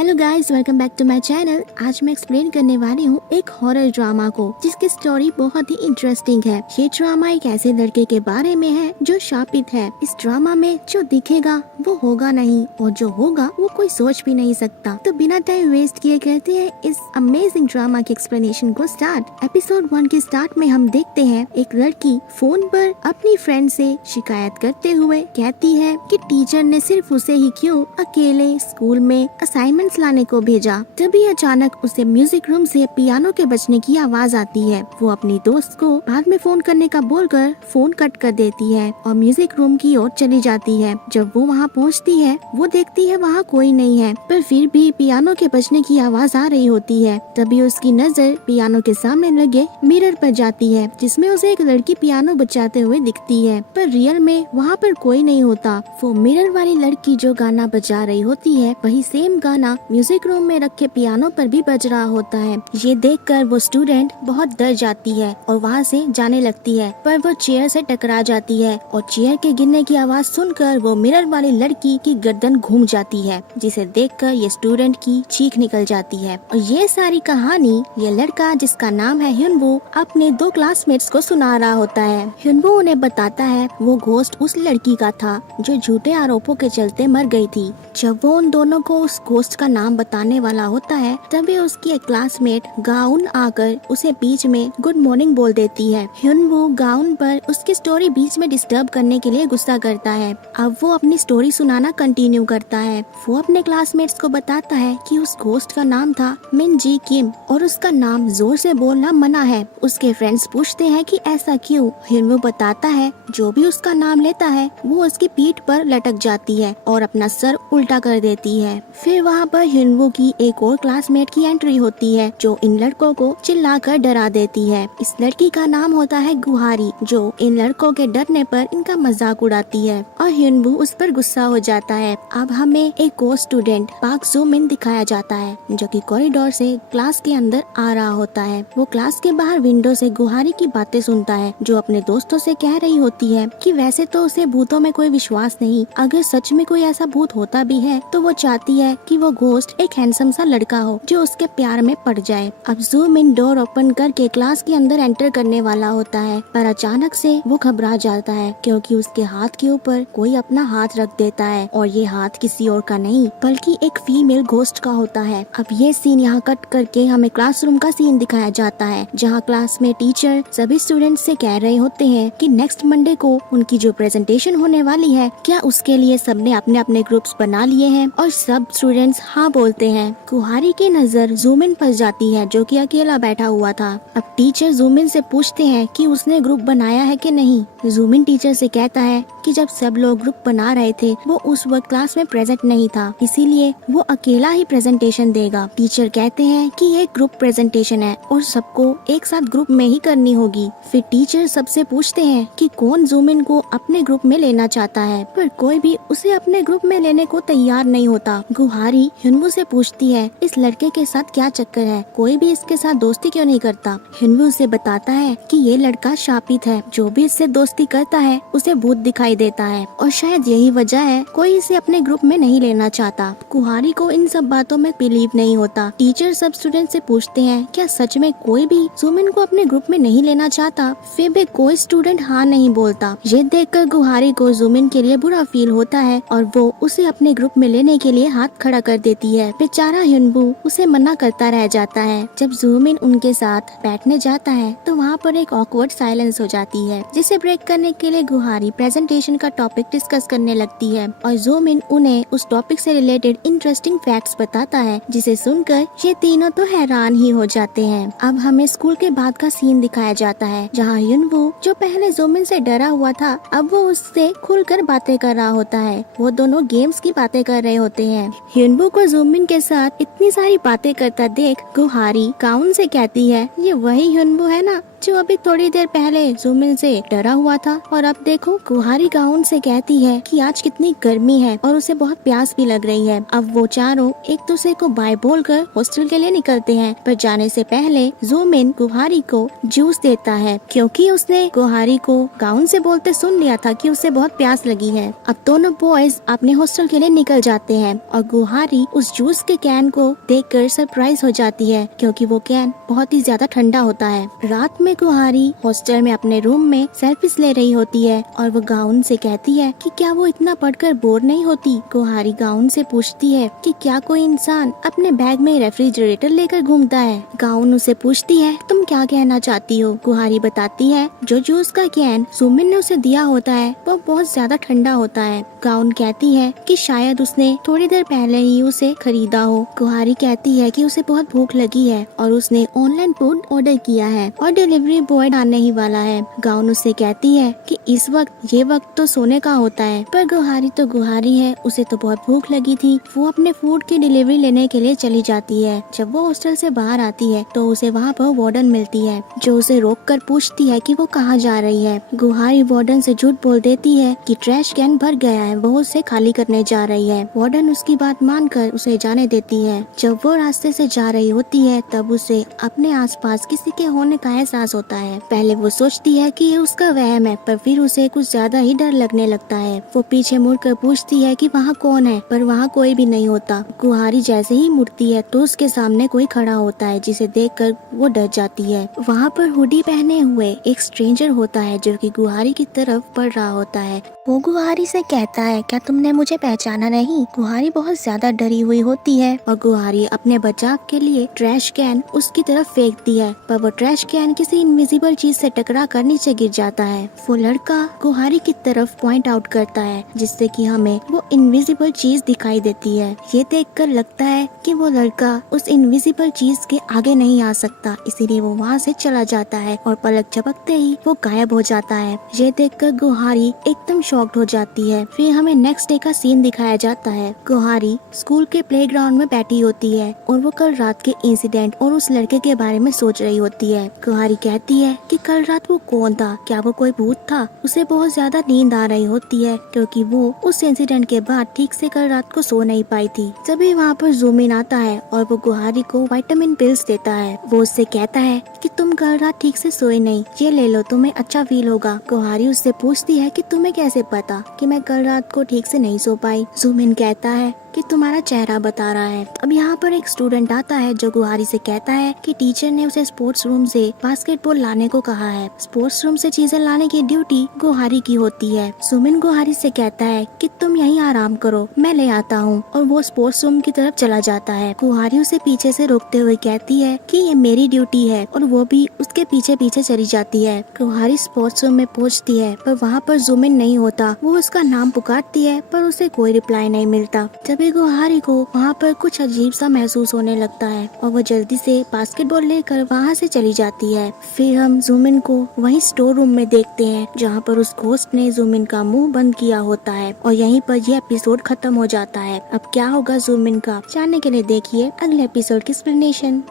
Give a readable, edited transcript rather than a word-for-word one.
Hello guys, welcome back to my channel. आज मैं explain करने वाली हूँ एक हॉरर ड्रामा को जिसकी स्टोरी बहुत ही इंटरेस्टिंग है। ये ड्रामा एक ऐसे लड़के के बारे में है जो शापित है। इस ड्रामा में जो दिखेगा वो होगा नहीं और जो होगा वो कोई सोच भी नहीं सकता। तो बिना टाइम वेस्ट किए करते हैं इस अमेजिंग ड्रामा की एक्सप्लेनेशन को स्टार्ट। एपिसोड 1 के स्टार्ट में हम देखते हैं एक लड़की फोन पर अपनी फ्रेंड से शिकायत करते हुए कहती है कि टीचर ने सिर्फ उसे ही क्यों अकेले स्कूल में असाइनमेंट्स लाने को भेजा। तभी अचानक उसे म्यूजिक रूम से पियानो के बजने की आवाज आती है। वो अपनी दोस्त को बाद में फोन करने का बोलकर फोन कट कर देती है और म्यूजिक रूम की ओर चली जाती है। जब वो वहाँ पहुँचती है वो देखती है वहाँ कोई नहीं है, पर फिर भी पियानो के बजने की आवाज आ रही होती है। तभी उसकी नजर पियानो के सामने लगे मिरर पर जाती है जिसमें उसे एक लड़की पियानो बजाते हुए दिखती है, पर रियल में वहाँ पर कोई नहीं होता। वो मिरर वाली लड़की जो गाना बजा रही होती है वही सेम गाना म्यूजिक रूम में रखे पियानो पर भी बज रहा होता है। ये देखकर वो स्टूडेंट बहुत डर जाती है और वहाँ से जाने लगती है, पर वो चेयर से टकरा जाती है और चेयर के गिरने की आवाज सुनकर वो मिरर वाली लड़की की गर्दन घूम जाती है, जिसे देखकर ये स्टूडेंट की चीख निकल जाती है। और ये सारी कहानी ये लड़का जिसका नाम है ह्युनवू अपने 2 क्लासमेट्स को सुना रहा होता है। ह्युनवू उन्हें बताता है वो घोस्ट उस लड़की का था जो झूठे आरोपों के चलते मर गई थी। जब वो उन दोनों को उस घोस्ट का नाम बताने वाला होता है तभी उसकी एक क्लासमेट गाउन आकर उसे बीच में गुड मॉर्निंग बोल देती है। ह्युनवू गाउन पर उसकी स्टोरी बीच में डिस्टर्ब करने के लिए गुस्सा करता है। अब वो अपनी स्टोरी सुनाना कंटिन्यू करता है। वो अपने क्लासमेट्स को बताता है कि उस घोस्ट का नाम था मिन जी किम और उसका नाम जोर से बोलना मना है। उसके फ्रेंड्स पूछते हैं कि ऐसा क्यों। ह्युनवू बताता है जो भी उसका नाम लेता है वो उसकी पीठ पर लटक जाती है और अपना सर उल्टा कर देती है। फिर वहाँ पर ह्युनवू की एक और क्लासमेट की एंट्री होती है जो इन लड़कों को चिल्लाकर डरा देती है। इस लड़की का नाम होता है गुहारी, जो इन लड़कों के डरने पर इनका मजाक उड़ाती है और ह्युनवू उस पर गुस्सा हो जाता है। अब हमें एक और स्टूडेंट पाक जो मिन दिखाया जाता है जो कि कॉरिडोर से क्लास के अंदर आ रहा होता है। वो क्लास के बाहर विंडो से गुहारी की बातें सुनता है जो अपने दोस्तों से कह रही होती है कि वैसे तो उसे भूतों में कोई विश्वास नहीं, अगर सच में कोई ऐसा भूत होता भी है तो वो चाहती है कि वो घोस्ट एक हैंडसम सा लड़का हो जो उसके प्यार में पड़ जाए। अब जूम इन डोर ओपन करके क्लास के अंदर एंटर करने वाला होता है, पर अचानक से वो घबरा जाता है क्योंकि उसके हाथ के ऊपर कोई अपना हाथ रख देता है और ये हाथ किसी और का नहीं बल्कि एक फीमेल घोस्ट का होता है। अब ये सीन यहाँ कट करके हमें क्लासरूम का सीन दिखाया जाता है जहाँ क्लास में टीचर सभी स्टूडेंट्स से कह रहे होते हैं कि नेक्स्ट मंडे को उनकी जो प्रेजेंटेशन होने वाली है क्या उसके लिए सबने अपने अपने ग्रुप्स बना लिए हैं और सब स्टूडेंट्स हाँ बोलते हैं। गुहारी की नजर जूमिन पर जाती है जो कि अकेला बैठा हुआ था। अब टीचर जूमिन से पूछते हैं कि उसने ग्रुप बनाया है कि नहीं। जूमिन टीचर से कहता है कि जब सब लोग ग्रुप बना रहे थे वो उस वक्त क्लास में प्रेजेंट नहीं था, इसीलिए वो अकेला ही प्रेजेंटेशन देगा। टीचर कहते हैं कि ये ग्रुप प्रेजेंटेशन है और सबको एक साथ ग्रुप में ही करनी होगी। फिर टीचर सबसे पूछते हैं कि कौन जूमिन को अपने ग्रुप में लेना चाहता है, पर कोई भी उसे अपने ग्रुप में लेने को तैयार नहीं होता। गुहारी ह्युनवू से पूछती है इस लड़के के साथ क्या चक्कर है, कोई भी इसके साथ दोस्ती क्यों नहीं करता। ह्युनवू उसे बताता है कि ये लड़का शापित है, जो भी इससे दोस्ती करता है उसे भूत दिखाई देता है और शायद यही वजह है कोई इसे अपने ग्रुप में नहीं लेना चाहता। गुहारी को इन सब बातों में बिलीव नहीं होता। टीचर सब स्टूडेंट से पूछते हैं क्या सच में कोई भी जूमिन को अपने ग्रुप में नहीं लेना चाहता, फिर भी कोई स्टूडेंट हाँ नहीं बोलता। ये देखकर गुहारी को जूमिन के लिए बुरा फील होता है और वो उसे अपने ग्रुप में लेने के लिए हाथ खड़ा कर देती है। बेचारा ह्युनवू उसे मना करता रह जाता है। जब जूमिन उनके साथ बैठने जाता है तो वहाँ पर एक ऑकवर्ड साइलेंस हो जाती है, जिसे ब्रेक करने के लिए गुहारी प्रेजेंटेशन का टॉपिक डिस्कस करने लगती है और जूमिन उन्हें उस टॉपिक से रिलेटेड इंटरेस्टिंग फैक्ट्स बताता है, जिसे सुनकर ये तीनों तो हैरान ही हो जाते हैं। अब हमें स्कूल के बाद का सीन दिखाया जाता है जहाँ ह्युनवू जो पहले जूमिन से डरा हुआ था अब वो उससे खुलकर बातें कर रहा होता है। वो दोनों गेम्स की बातें कर रहे होते हैं। ह्युनवू को जूमिन के साथ इतनी सारी बातें करता देख गुहारी गाउन से कहती है ये वही ह्युनवू है ना जो अभी थोड़ी देर पहले जुमिन से डरा हुआ था। और अब देखो गुहारी गाउन से कहती है कि आज कितनी गर्मी है और उसे बहुत प्यास भी लग रही है। अब वो चारों एक दूसरे को बाय बोलकर हॉस्टल के लिए निकलते हैं, पर जाने से पहले जुमिन गुहारी को जूस देता है क्योंकि उसने गुहारी को गाउन से बोलते सुन लिया था कि उसे बहुत प्यास लगी है। अब दोनों बॉयज अपने हॉस्टल के लिए निकल जाते हैं और गुहारी उस जूस के कैन को देखकर सरप्राइज हो जाती है क्योंकि वो कैन बहुत ही ज्यादा ठंडा होता है। रात में गुहारी हॉस्टल में अपने रूम में सेल्फीज ले रही होती है और वो गाउन से कहती है कि क्या वो इतना पढ़कर बोर नहीं होती। गुहारी गाउन से पूछती है कि क्या कोई इंसान अपने बैग में रेफ्रिजरेटर लेकर घूमता है। गाउन उसे पूछती है तुम क्या कहना चाहती हो। गुहारी बताती है जो जूस का कैन सुमिन ने उसे दिया होता है वो बहुत ज्यादा ठंडा होता है। गाउन कहती है कि शायद उसने थोड़ी देर पहले ही उसे खरीदा हो। गुहारी कहती है कि उसे बहुत भूख लगी है और उसने ऑनलाइन फूड ऑर्डर किया है और डिलीवरी बॉय आने ही वाला है। गाउन उससे कहती है कि इस वक्त ये वक्त तो सोने का होता है, पर गुहारी तो गुहारी है, उसे तो बहुत भूख लगी थी। वो अपने फूड की डिलीवरी लेने के लिए चली जाती है। जब वो हॉस्टल से बाहर आती है तो उसे वहाँ पर वार्डन मिलती है जो उसे रोककर पूछती है कि वो कहाँ जा रही है। गुहारी वार्डन से झूठ बोल देती है कि ट्रैश कैन भर गया है, वो उसे खाली करने जा रही है। वार्डन उसकी बात मानकर उसे जाने देती है। जब वो रास्ते से जा रही होती है तब उसे अपने आसपास किसी के होने का एहसास होता है। पहले वो सोचती है कि ये उसका वहम है, पर फिर उसे कुछ ज्यादा ही डर लगने लगता है। वो पीछे मुड़कर पूछती है कि वहाँ कौन है, पर वहाँ कोई भी नहीं होता। गुहारी जैसे ही मुड़ती है तो उसके सामने कोई खड़ा होता है जिसे देखकर वो डर जाती है। वहाँ पर हुडी पहने हुए एक स्ट्रेंजर होता है जो कि गुहारी की तरफ बढ़ रहा होता है। वो गुहारी से कहता है क्या तुमने मुझे पहचाना नहीं। गुहारी बहुत ज्यादा डरी हुई होती है और गुहारी अपने बचाव के लिए ट्रैश कैन उसकी तरफ फेंकती है, पर वो ट्रैश कैन किसी इनविजिबल चीज से टकरा कर नीचे गिर जाता है। वो लड़का गुहारी की तरफ पॉइंट आउट करता है जिससे कि हमें वो इनविजिबल चीज दिखाई देती है। ये देखकर लगता है कि वो लड़का उस इनविजिबल चीज के आगे नहीं आ सकता, इसीलिए वो वहाँ से चला जाता है और पलक झपकते ही वो गायब हो जाता है। ये देखकर गुहारी एकदम शॉक्ड हो जाती है। फिर हमें नेक्स्ट डे का सीन दिखाया जाता है। गुहारी स्कूल के प्लेग्राउंड में बैठी होती है और वो कल रात के इंसिडेंट और उस लड़के के बारे में सोच रही होती है। गुहारी कहती है कि कल रात वो कौन था, क्या वो कोई भूत था। उसे बहुत ज्यादा नींद आ रही होती है क्योंकि वो उस इंसिडेंट के बाद ठीक से कल रात को सो नहीं पाई थी। तभी वहाँ पर जुमिन आता है और वो गुहारी को विटामिन पिल्स देता है। वो उससे कहता है कि तुम कल रात ठीक से सोए नहीं, ये ले लो, तुम्हें अच्छा फील होगा। गुहारी उससे पूछती है कि तुम्हें कैसे पता कि मैं कल रात को ठीक से नहीं सो पाई। जुमिन कहता है कि तुम्हारा चेहरा बता रहा है। अब यहाँ पर एक स्टूडेंट आता है जो गुहारी से कहता है कि टीचर ने उसे स्पोर्ट्स रूम से बास्केटबॉल लाने को कहा है। स्पोर्ट्स रूम से चीजें लाने की ड्यूटी गुहारी की होती है। सुमिन गुहारी से कहता है कि तुम यहीं आराम करो, मैं ले आता हूँ, और वो स्पोर्ट्स रूम की तरफ चला जाता है। गुहारी उसे पीछे से रोकते हुए कहती है कि ये मेरी ड्यूटी है और वो भी उसके पीछे पीछे चली जाती है। गुहारी स्पोर्ट्स रूम में पहुँचती है पर वहाँ पर जुमिन नहीं होता। वो उसका नाम पुकारती है पर उसे कोई रिप्लाई नहीं मिलता। तभी गुहारी को वहाँ पर कुछ अजीब सा महसूस होने लगता है और वो जल्दी से बास्केटबॉल लेकर वहाँ से चली जाती है। फिर हम जुमिन को वहीं स्टोर रूम में देखते हैं जहाँ पर उस घोस्ट ने जुमिन का मुंह बंद किया होता है और यहीं पर यह एपिसोड खत्म हो जाता है। अब क्या होगा जुमिन का, जानने के लिए देखिए अगले एपिसोड की एक्सप्लेनेशन।